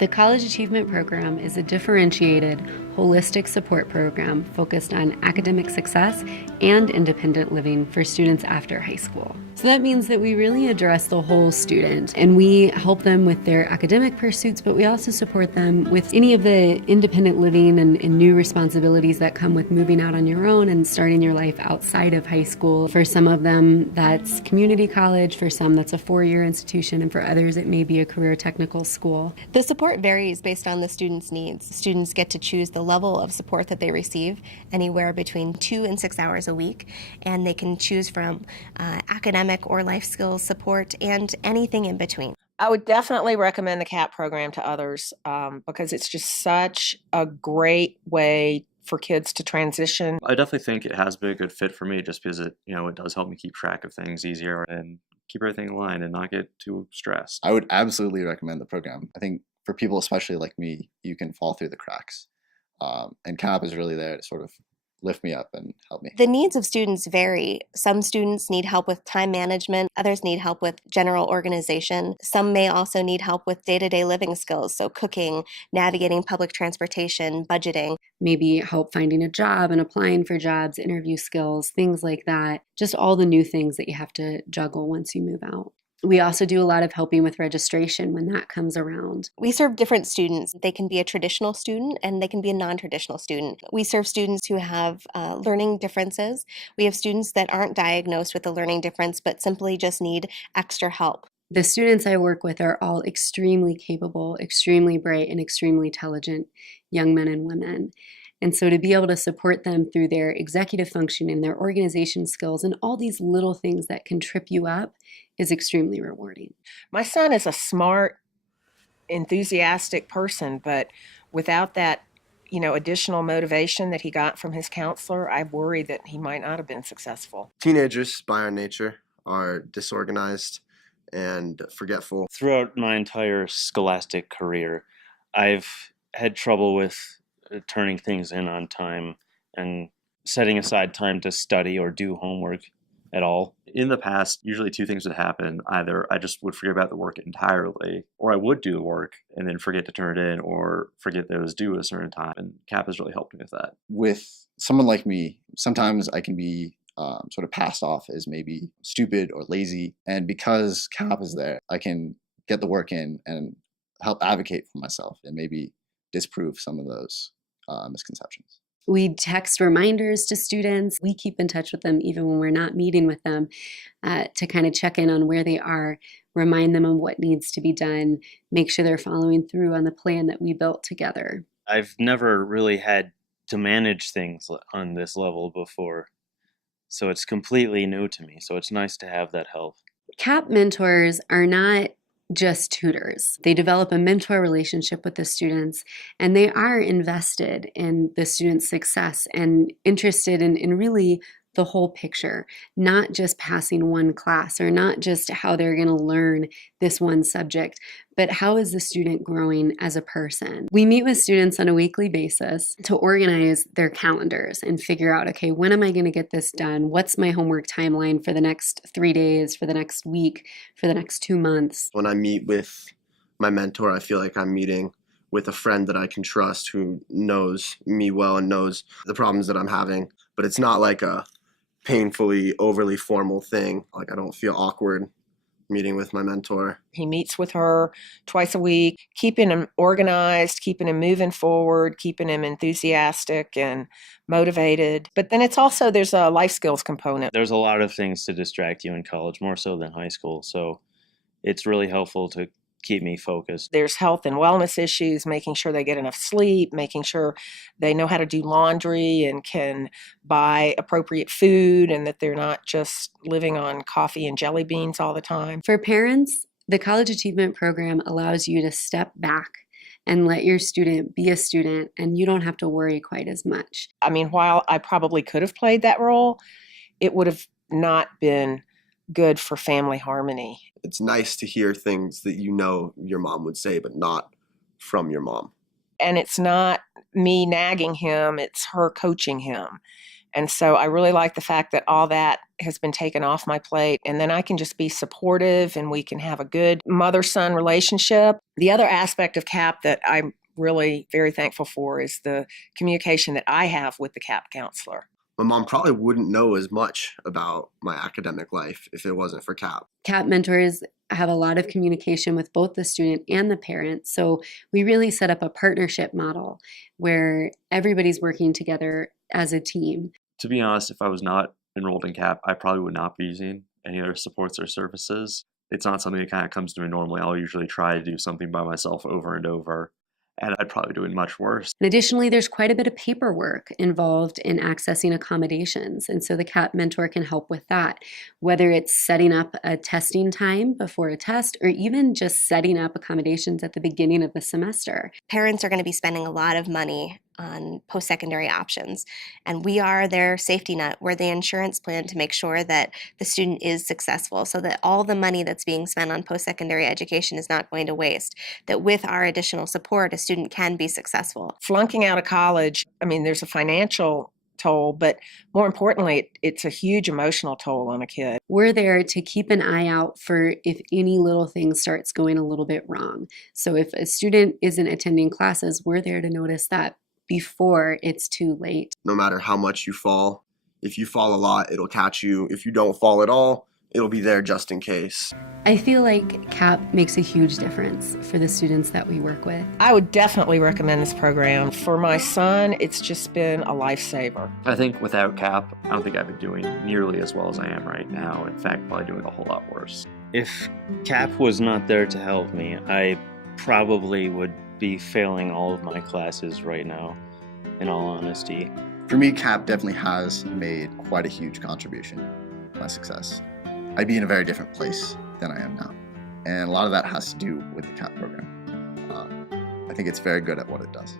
The College Achievement Program is a differentiated, holistic support program focused on academic success and independent living for students after high school. So that means that we really address the whole student, and we help them with their academic pursuits, but we also support them with any of the independent living and new responsibilities that come with moving out on your own and starting your life outside of high school. For some of them, that's community college. For some, that's a four-year institution, and for others, it may be a career technical school. The support varies based on the student's needs. Students get to choose the level of support that they receive, anywhere between 2 and 6 hours a week, and they can choose from academic or life skills support and anything in between. I would definitely recommend the CAP program to others because it's just such a great way for kids to transition. I definitely think it has been a good fit for me just because it does help me keep track of things easier and keep everything in line and not get too stressed. I would absolutely recommend the program. I think for people especially like me, you can fall through the cracks. And CAP is really there to sort of lift me up and help me. The needs of students vary. Some students need help with time management, others need help with general organization. Some may also need help with day-to-day living skills, so cooking, navigating public transportation, budgeting. Maybe help finding a job and applying for jobs, interview skills, things like that. Just all the new things that you have to juggle once you move out. We also do a lot of helping with registration when that comes around. We serve different students. They can be a traditional student and they can be a non-traditional student. We serve students who have learning differences. We have students that aren't diagnosed with a learning difference but simply just need extra help. The students I work with are all extremely capable, extremely bright, and extremely intelligent young men and women. And so to be able to support them through their executive functioning, their organization skills, and all these little things that can trip you up is extremely rewarding. My son is a smart, enthusiastic person, but without that, additional motivation that he got from his counselor, I worry that he might not have been successful. Teenagers, by our nature, are disorganized and forgetful. Throughout my entire scholastic career, I've had trouble with turning things in on time and setting aside time to study or do homework at all. In the past, usually two things would happen. Either I just would forget about the work entirely, or I would do the work and then forget to turn it in or forget that it was due at a certain time. And CAP has really helped me with that. With someone like me, sometimes I can be sort of passed off as maybe stupid or lazy. And because CAP is there, I can get the work in and help advocate for myself and maybe disprove some of those misconceptions. We text reminders to students. We keep in touch with them even when we're not meeting with them to kind of check in on where they are, remind them of what needs to be done, make sure they're following through on the plan that we built together. I've never really had to manage things on this level before, so it's completely new to me. So it's nice to have that help. CAP mentors are not just tutors. They develop a mentor relationship with the students, and they are invested in the student's success and interested in really the whole picture, not just passing one class or not just how they're going to learn this one subject, but how is the student growing as a person. We meet with students on a weekly basis to organize their calendars and figure out, okay, when am I going to get this done? What's my homework timeline for the next 3 days, for the next week, for the next 2 months? When I meet with my mentor, I feel like I'm meeting with a friend that I can trust who knows me well and knows the problems that I'm having. But it's not like a painfully overly formal thing. Like I don't feel awkward meeting with my mentor. He meets with her twice a week, keeping him organized, keeping him moving forward, keeping him enthusiastic and motivated. But then there's a life skills component. There's a lot of things to distract you in college, more so than high school. So it's really helpful to keep me focused. There's health and wellness issues, making sure they get enough sleep, making sure they know how to do laundry and can buy appropriate food and that they're not just living on coffee and jelly beans all the time. For parents, the College Achievement Program allows you to step back and let your student be a student, and you don't have to worry quite as much. I mean, while I probably could have played that role, it would have not been good for family harmony. It's nice to hear things that your mom would say, but not from your mom. And it's not me nagging him, it's her coaching him. And so I really like the fact that all that has been taken off my plate, and then I can just be supportive and we can have a good mother-son relationship. The other aspect of CAP that I'm really very thankful for is the communication that I have with the CAP counselor. My mom probably wouldn't know as much about my academic life if it wasn't for CAP. CAP mentors have a lot of communication with both the student and the parent. So we really set up a partnership model where everybody's working together as a team. To be honest, if I was not enrolled in CAP, I probably would not be using any other supports or services. It's not something that kind of comes to me normally. I'll usually try to do something by myself over and over, and I'd probably do it much worse. And additionally, there's quite a bit of paperwork involved in accessing accommodations. And so the CAP mentor can help with that, whether it's setting up a testing time before a test or even just setting up accommodations at the beginning of the semester. Parents are going to be spending a lot of money on post-secondary options, and we are their safety net. We're the insurance plan to make sure that the student is successful, so that all the money that's being spent on post-secondary education is not going to waste, that with our additional support, a student can be successful. Flunking out of college, I mean, there's a financial toll, but more importantly, it's a huge emotional toll on a kid. We're there to keep an eye out for if any little thing starts going a little bit wrong. So if a student isn't attending classes, we're there to notice that before it's too late. No matter how much you fall, if you fall a lot, it'll catch you. If you don't fall at all, it'll be there just in case. I feel like CAP makes a huge difference for the students that we work with. I would definitely recommend this program. For my son, it's just been a lifesaver. I think without CAP, I don't think I'd be doing nearly as well as I am right now. In fact, probably doing a whole lot worse. If CAP was not there to help me, I probably would be failing all of my classes right now, in all honesty. For me, CAP definitely has made quite a huge contribution to my success. I'd be in a very different place than I am now. And a lot of that has to do with the CAP program. I think it's very good at what it does.